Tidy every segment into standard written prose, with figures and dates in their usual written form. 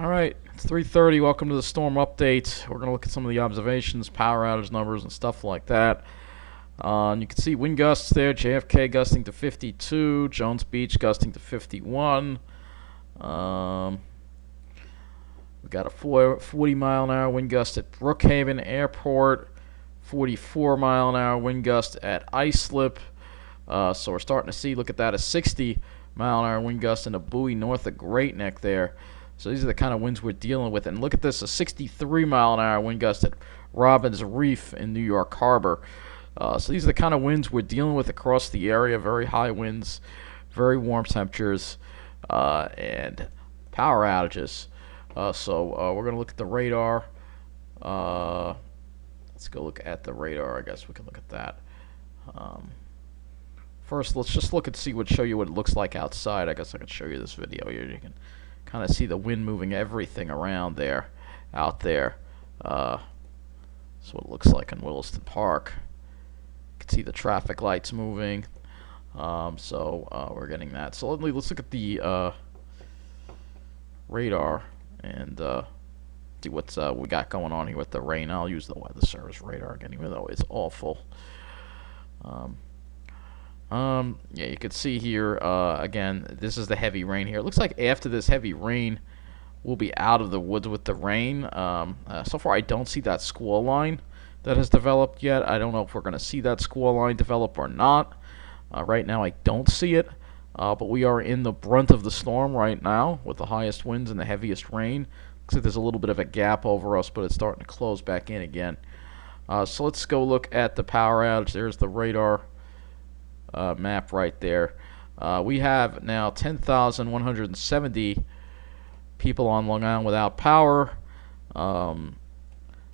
All right, it's 3:30. Welcome to the storm update. We're going to look at some of the observations, power outage numbers, and stuff like that. And you can see wind gusts there. JFK gusting to 52. Jones Beach gusting to 51. We got a 40-mile-an-hour wind gust at Brookhaven Airport. 44-mile-an-hour wind gust at Islip. So we're starting to see, look at that, a 60-mile-an-hour wind gust in a buoy north of Great Neck there. So these are the kind of winds we're dealing with. And look at this, a 63-mile-an-hour wind gust at Robbins Reef in New York Harbor. So these are the kind of winds we're dealing with across the area. Very high winds, very warm temperatures, and power outages. So we're going to look at the radar. Let's go look at the radar. I guess we can look at that. First, let's just look and show you what it looks like outside. I guess I can show you this video here. You can kind of see the wind moving everything around there, out there. That's what it looks like in Williston Park. You can see the traffic lights moving. We're getting that. So let's look at the radar and see what's we got going on here with the rain. I'll use the weather service radar again, even though it's awful. Yeah, you can see here, again, this is the heavy rain here. It looks like after this heavy rain, we'll be out of the woods with the rain. So far, I don't see that squall line that has developed yet. I don't know if we're going to see that squall line develop or not. Right now, I don't see it. But we are in the brunt of the storm right now with the highest winds and the heaviest rain. Looks like there's a little bit of a gap over us, but it's starting to close back in again. So let's go look at the power outage. There's the radar map right there. We have now 10,170 people on Long Island without power.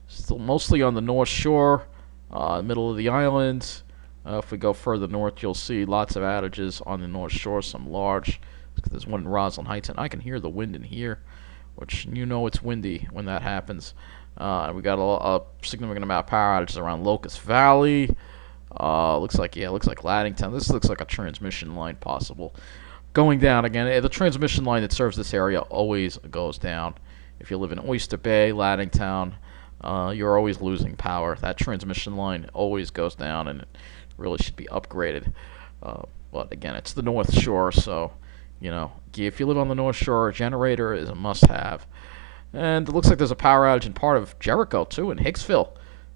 Still mostly on the North Shore, middle of the island. If we go further north, you'll see lots of outages on the North Shore, some large. There's one in Roslyn Heights, and I can hear the wind in here, which you know it's windy when that happens. We got a significant amount of power outages around Locust Valley. Looks like Laddington. This looks like a transmission line possible. Going down again, the transmission line that serves this area always goes down. If you live in Oyster Bay, Laddington, you're always losing power. That transmission line always goes down, and it really should be upgraded. But again, it's the North Shore, so you know, if you live on the North Shore, a generator is a must-have. And it looks like there's a power outage in part of Jericho too, in Hicksville.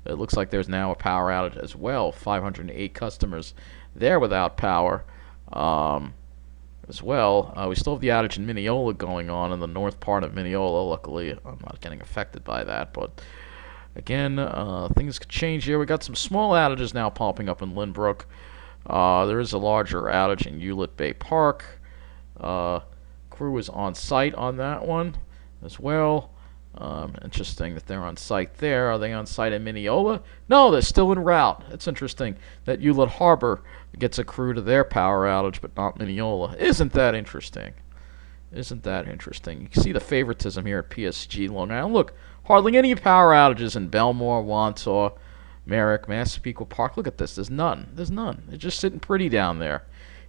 It looks like there's now a power outage as well. 508 customers there without power as well. We still have the outage in Mineola going on in the north part of Mineola. Luckily, I'm not getting affected by that. But again, things could change here. We got some small outages now popping up in Lynbrook. There is a larger outage in Hewlett Bay Park. Crew is on site on that one as well. Interesting that they're on site there. Are they on site in Mineola? No, they're still en route. It's interesting that Hewlett Harbor gets a crew to their power outage, but not Mineola. Isn't that interesting? Isn't that interesting? You can see the favoritism here at PSG Long Island. Look, hardly any power outages in Belmore, Wantaw, Merrick, Massapequa Park. Look at this. There's none. There's none. They're just sitting pretty down there.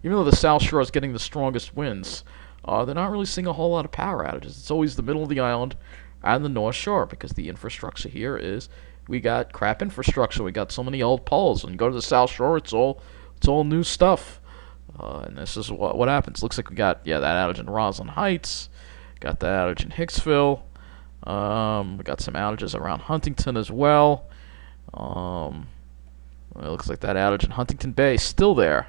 Even though the South Shore is getting the strongest winds, they're not really seeing a whole lot of power outages. It's always the middle of the island and the North Shore, because the infrastructure here is, we got crap infrastructure. We got so many old poles. When you go to the South Shore, it's all new stuff. And this is what happens. Looks like we got that outage in Roslyn Heights, got that outage in Hicksville. We got some outages around Huntington as well. It looks like that outage in Huntington Bay is still there.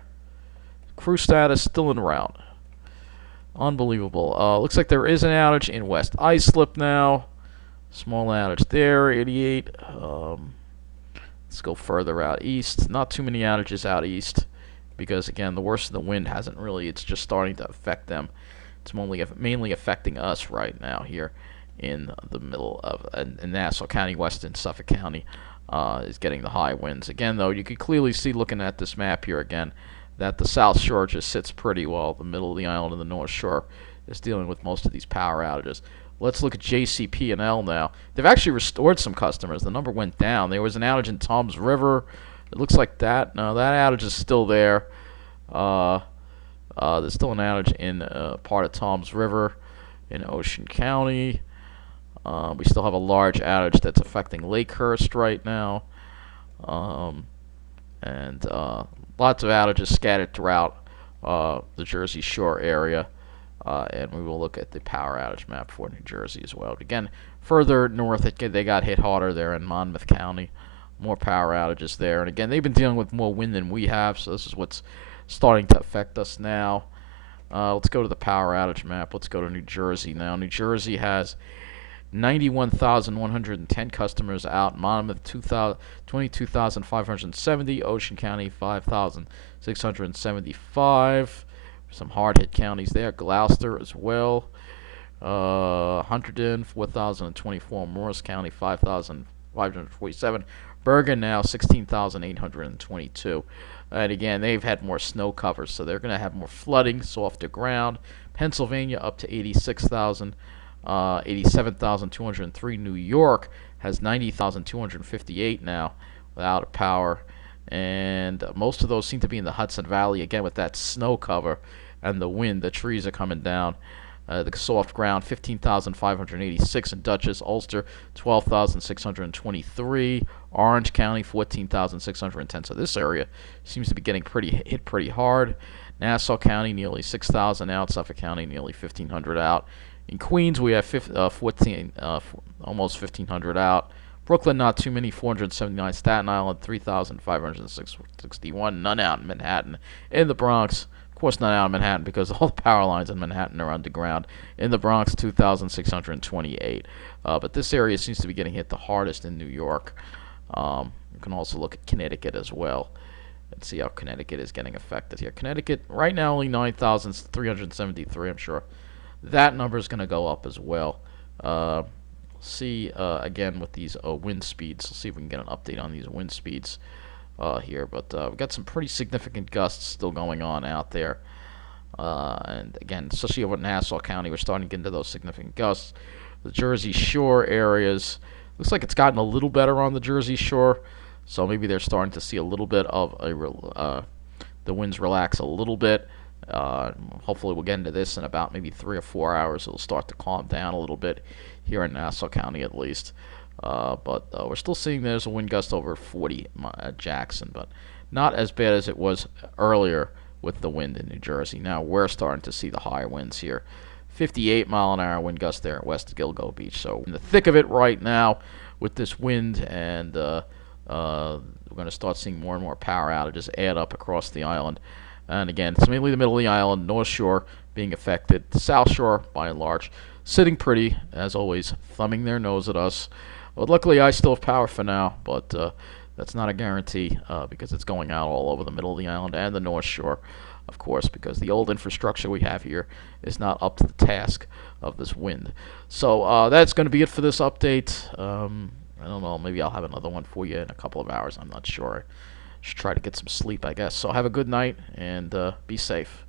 Crew status still en route. Unbelievable. Looks like there is an outage in West Islip now. Small outage there, 88. Let's go further out east. Not too many outages out east, because again, the worst of the wind hasn't really, it's just starting to affect them. It's mainly affecting us right now here in the middle of in Nassau County, Weston, Suffolk County is getting the high winds. Again, though, you can clearly see, looking at this map here again, that the South Shore just sits pretty well. The middle of the island and the North Shore is dealing with most of these power outages. Let's look at JCP&L now. They've actually restored some customers. The number went down. There was an outage in Toms River. It looks like that. No, that outage is still there. There's still an outage in part of Toms River in Ocean County. We still have a large outage that's affecting Lakehurst right now. Um, and lots of outages scattered throughout the Jersey Shore area. And we will look at the power outage map for New Jersey as well. Again, further north, they got hit harder there in Monmouth County. More power outages there. And again, they've been dealing with more wind than we have, so this is what's starting to affect us now. Let's go to the power outage map. Let's go to New Jersey now. New Jersey has 91,110 customers out. Monmouth, 22,570. Ocean County, 5,675. Some hard-hit counties there. Gloucester as well. Hunterdon, 4,024. Morris County, 5,547. Bergen now, 16,822. And again, they've had more snow cover, so they're going to have more flooding, softer ground. Pennsylvania up to 86,000. 87,203. New York has 90,258 now without power. And most of those seem to be in the Hudson Valley, again, with that snow cover and the wind. The trees are coming down. The soft ground, 15,586 in Dutchess. Ulster, 12,623. Orange County, 14,610. So this area seems to be getting hit pretty hard. Nassau County, nearly 6,000 out. Suffolk County, nearly 1,500 out. In Queens, we have 14, almost 1,500 out. Brooklyn, not too many, 479. Staten Island, 3,561. None out in Manhattan. In the Bronx, of course, none out in Manhattan because all the power lines in Manhattan are underground. In the Bronx, 2,628. But this area seems to be getting hit the hardest in New York. You can also look at Connecticut as well and see how Connecticut is getting affected here. Connecticut, right now, only 9,373, I'm sure. That number is going to go up as well. See again with these wind speeds. Let's see if we can get an update on these wind speeds here. But we've got some pretty significant gusts still going on out there. And again, especially over in Nassau County, we're starting to get into those significant gusts. The Jersey Shore areas, looks like it's gotten a little better on the Jersey Shore. So maybe they're starting to see a little bit of the winds relax a little bit. Hopefully we'll get into this in about maybe 3 or 4 hours. It'll start to calm down a little bit here in Nassau County at least. But we're still seeing there's a wind gust over 40 at Jackson, but not as bad as it was earlier with the wind in New Jersey. Now we're starting to see the higher winds here. 58-mile-an-hour wind gust there at west of Gilgo Beach. So in the thick of it right now with this wind, and we're going to start seeing more and more power outages add up across the island. And again, it's mainly the middle of the island, North Shore being affected. The South Shore, by and large, sitting pretty, as always, thumbing their nose at us. But luckily, I still have power for now, but that's not a guarantee because it's going out all over the middle of the island and the North Shore, of course, because the old infrastructure we have here is not up to the task of this wind. So that's going to be it for this update. I don't know, maybe I'll have another one for you in a couple of hours. I'm not sure. Should try to get some sleep, I guess. So have a good night and be safe.